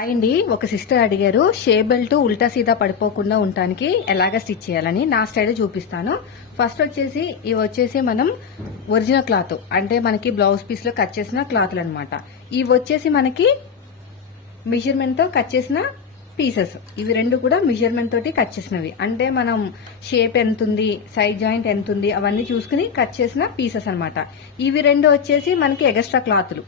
అండి ఒక సిస్టర్ అడిగారు షే బెల్ట్ ఉల్టా సీదా పడిపోకుండా ఉండటానికి ఎలాగ స్టిచ్ చేయాలని నా స్టైల్ చూపిస్తాను. ఫస్ట్ వచ్చేసి ఇవి వచ్చేసి మనం ఒరిజినల్ క్లాత్ అంటే మనకి బ్లౌజ్ పీస్ లో కట్ చేసిన క్లాత్లు అనమాట. ఇవి వచ్చేసి మనకి మెజర్మెంట్ తో కట్ చేసిన పీసెస్. ఇవి రెండు కూడా మెజర్మెంట్ తోటి కట్ చేసినవి, అంటే మనం షేప్ ఎంత ఉంది, సైజ్ జాయింట్ ఎంత ఉంది అవన్నీ చూసుకుని కట్ చేసిన పీసెస్ అనమాట. ఇవి రెండు వచ్చేసి మనకి ఎక్స్ట్రా క్లాత్లు.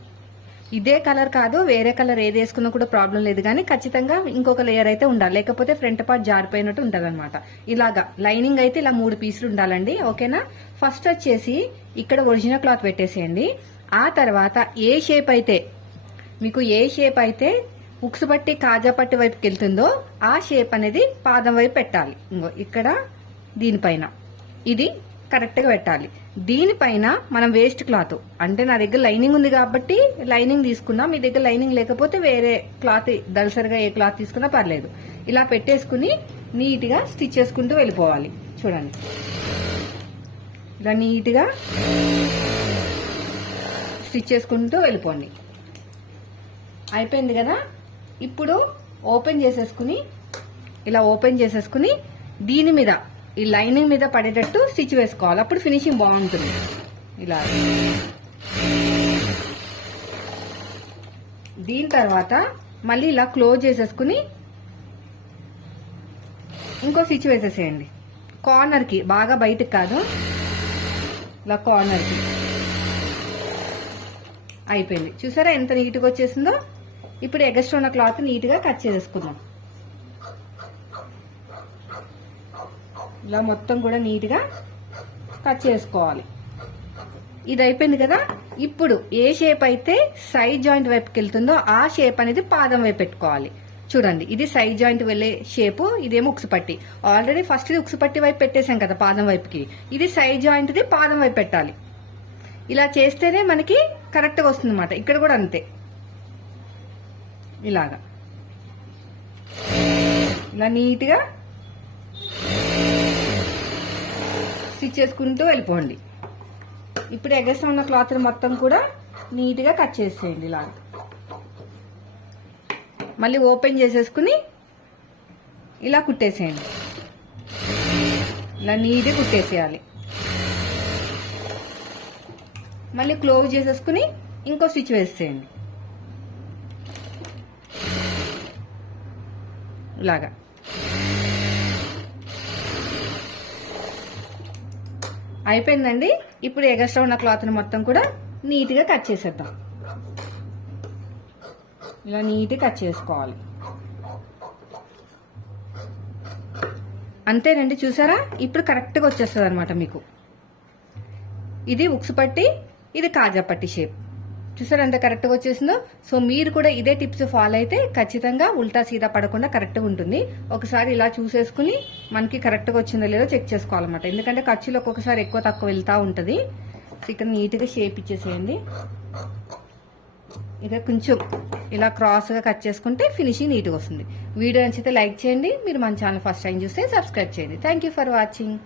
ఇదే కలర్ కాదు, వేరే కలర్ ఏది వేసుకున్నా కూడా ప్రాబ్లం లేదు, కానీ ఖచ్చితంగా ఇంకొక లేయర్ అయితే ఉండాలి, లేకపోతే ఫ్రంట్ పార్ట్ జారిపోయినట్టు ఉంటది అనమాట. ఇలాగా లైనింగ్ అయితే ఇలా 3 పీసులు ఉండాలండి. ఓకేనా? ఫస్ట్ వచ్చేసి ఇక్కడ ఒరిజినల్ క్లాత్ పెట్టేసేయండి. ఆ తర్వాత ఏ షేప్ అయితే మీకు ఉక్సు పట్టి కాజా పట్టి వైపుకి వెళ్తుందో ఆ షేప్ అనేది పాదం వైపు పెట్టాలి. ఇంకో ఇక్కడ దీనిపైన ఇది కరెక్ట్ గా పెట్టాలి. దీనిపైన మనం వేస్ట్ క్లాత్, అంటే నా దగ్గర లైనింగ్ ఉంది కాబట్టి లైనింగ్ తీసుకున్నా, మీ దగ్గర లైనింగ్ లేకపోతే వేరే క్లాత్ దళసరిగా ఏ క్లాత్ తీసుకున్నా పర్లేదు. ఇలా పెట్టేసుకుని నీట్ గా స్టిచ్ చేసుకుంటూ వెళ్ళిపోవాలి. చూడండి, ఇలా నీట్ గా స్టిచ్ చేసుకుంటూ వెళ్ళిపోండి. అయిపోయింది కదా. ఇప్పుడు ఓపెన్ చేసేసుకుని దీని మీద ఈ లైనింగ్ మీద పడేటట్టు స్టిచ్ వేసుకోవాలి. అప్పుడు ఫినిషింగ్ బాగుంటుంది. ఇలా దీని తర్వాత మళ్ళీ ఇలా క్లోజ్ చేసేసుకుని ఇంకో స్టిచ్ వేసేసేయండి. కార్నర్ కి, బాగా బయటకు కాదు, ఇలా కార్నర్ కి. అయిపోయింది. చూసారా ఎంత నీట్గా వచ్చేసిందో. ఇప్పుడు ఎగస్ట్రా ఉన్న క్లాత్ నీట్ గా కట్ చేసేసుకుందాం. ఇలా మొత్తం కూడా నీట్ గా కట్ చేసుకోవాలి. ఇది అయిపోయింది కదా. ఇప్పుడు ఏ షేప్ అయితే సైడ్ జాయింట్ వైపుకి వెళ్తుందో ఆ షేప్ అనేది పాదం వైపు పెట్టుకోవాలి. చూడండి, ఇది సైడ్ జాయింట్ వెళ్లే షేప్, ఇదేమో ఉక్సుపట్టి. ఆల్రెడీ ఫస్ట్ ఇది ఉక్సుపట్టి వైపు పెట్టేశాం కదా పాదం వైపుకి. ఇది సైడ్ జాయింట్ ది పాదం వైపు పెట్టాలి. ఇలా చేస్తేనే మనకి కరెక్ట్ గా వస్తుంది అన్నమాట. ఇక్కడ కూడా అంతే, ఇలాగా ఇలా నీట్ గా స్టిచ్ చేసుకుంటూ వెళ్ళిపోండి. ఇప్పుడు ఎగస్ట్రా ఉన్న క్లాత్ మొత్తం కూడా నీట్ గా కట్ చేసేయండి. ఇలా మళ్ళీ ఓపెన్ చేసేసుకుని ఇలా కుట్టేసేయండి. ఇలా నీట్ గా కుట్టేసేయాలి. మళ్ళీ క్లోజ్ చేసేసుకుని ఇంకో స్టిచ్ వేసేయండి. ఇలాగా అయిపోయిందండి. ఇప్పుడు ఎగస్ట్రా ఉన్న క్లాత్ మొత్తం కూడా నీట్ గా కట్ చేసేద్దాం. ఇలా నీట్ గా కట్ చేసుకోవాలి. అంతేనండి. చూసారా, ఇప్పుడు కరెక్ట్ గా వచ్చేస్తుంది అనమాట మీకు. ఇది ఉక్సు పట్టి, ఇది కాజా పట్టి షేప్. చూసారా ఎంత కరెక్ట్ గా వచ్చేసిందో. సో మీరు కూడా ఇదే టిప్స్ ఫాలో అయితే ఖచ్చితంగా ఉల్టా సీదా పడకుండా కరెక్ట్ గా ఉంటుంది. ఒకసారి ఇలా చూసేసుకుని మనకి కరెక్ట్ గా వచ్చిందో లేదో చెక్ చేసుకోవాలన్నమాట. ఎందుకంటే ఖర్చులు ఒక్కొక్కసారి ఎక్కువ తక్కువ వెళ్తా ఉంటది. ఇక్కడ నీట్ గా షేప్ ఇచ్చేసేయండి. ఇక కొంచెం ఇలా క్రాస్ గా కట్ చేసుకుంటే ఫినిషింగ్ నీట్ గా వస్తుంది. వీడియో నచ్చితే లైక్ చేయండి. మీరు మన ఛానల్ ఫస్ట్ టైం చూస్తే సబ్స్క్రైబ్ చేయండి. Thank for watching.